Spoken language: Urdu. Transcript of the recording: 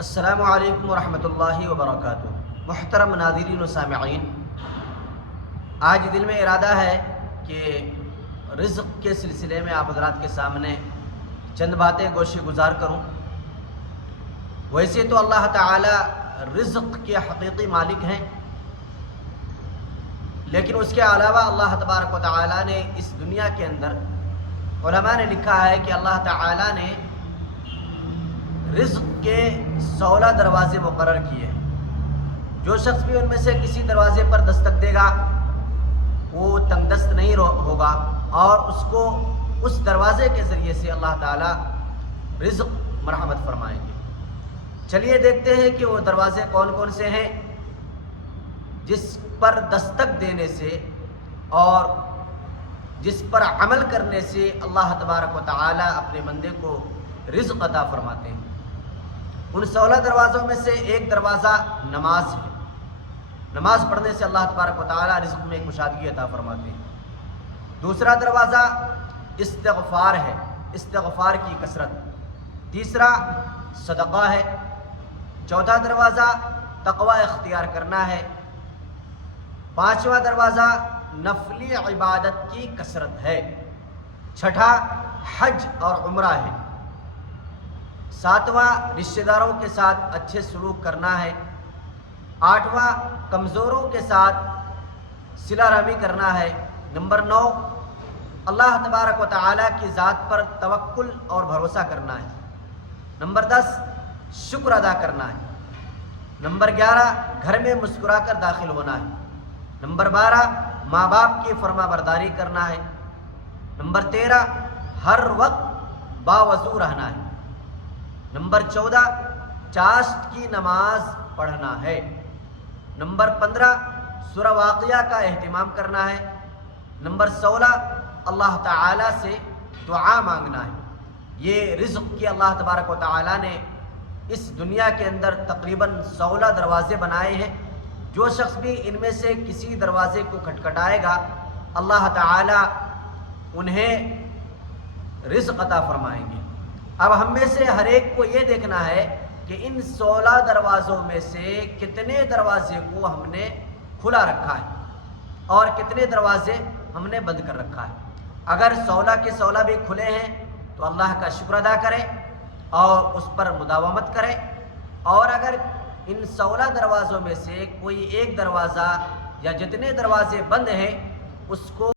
السلام علیکم ورحمۃ اللہ وبرکاتہ۔ محترم ناظرین و سامعین، آج دل میں ارادہ ہے کہ رزق کے سلسلے میں آپ حضرات کے سامنے چند باتیں گوشے گزار کروں۔ ویسے تو اللہ تعالی رزق کے حقیقی مالک ہیں، لیکن اس کے علاوہ اللہ تبارک و تعالی نے اس دنیا کے اندر، علماء نے لکھا ہے کہ اللہ تعالی نے رزق کے 16 دروازے مقرر کیے ہیں۔ جو شخص بھی ان میں سے کسی دروازے پر دستک دے گا وہ تنگ دست نہیں ہوگا، اور اس کو اس دروازے کے ذریعے سے اللہ تعالی رزق مرحمت فرمائیں گے۔ چلیے دیکھتے ہیں کہ وہ دروازے کون کون سے ہیں جس پر دستک دینے سے اور جس پر عمل کرنے سے اللہ تبارک و تعالی اپنے بندے کو رزق عطا فرماتے ہیں۔ ان 16 دروازوں میں سے ایک دروازہ نماز ہے۔ نماز پڑھنے سے اللہ تبارک و تعالی رزق میں کشادگی عطا فرماتے ہیں۔ دوسرا دروازہ استغفار ہے، استغفار کی کثرت۔ تیسرا صدقہ ہے۔ چوتھا دروازہ تقوی اختیار کرنا ہے۔ پانچواں دروازہ نفلی عبادت کی کثرت ہے۔ چھٹا حج اور عمرہ ہے۔ ساتواں رشتہ داروں کے ساتھ اچھے سلوک کرنا ہے۔ آٹھواں کمزوروں کے ساتھ صلہ رحمی کرنا ہے۔ نمبر 9 اللہ تبارک و تعالی کی ذات پر توکل اور بھروسہ کرنا ہے۔ نمبر 10 شکر ادا کرنا ہے۔ نمبر 11 گھر میں مسکرا کر داخل ہونا ہے۔ نمبر 12 ماں باپ کی فرما برداری کرنا ہے۔ نمبر 13 ہر وقت باوضو رہنا ہے۔ نمبر 14 چاشت کی نماز پڑھنا ہے۔ نمبر 15 سورہ واقعہ کا اہتمام کرنا ہے۔ نمبر 16 اللہ تعالی سے دعا مانگنا ہے۔ یہ رزق کی اللہ تبارک و تعالی نے اس دنیا کے اندر تقریباً 16 دروازے بنائے ہیں۔ جو شخص بھی ان میں سے کسی دروازے کو کھٹکھٹائے گا اللہ تعالی انہیں رزق عطا فرمائیں گے۔ اب ہم میں سے ہر ایک کو یہ دیکھنا ہے کہ ان 16 دروازوں میں سے کتنے دروازے کو ہم نے کھلا رکھا ہے اور کتنے دروازے ہم نے بند کر رکھا ہے۔ اگر 16 کے 16 بھی کھلے ہیں تو اللہ کا شکر ادا کریں اور اس پر مداومت کریں، اور اگر ان 16 دروازوں میں سے کوئی ایک دروازہ یا جتنے دروازے بند ہیں اس کو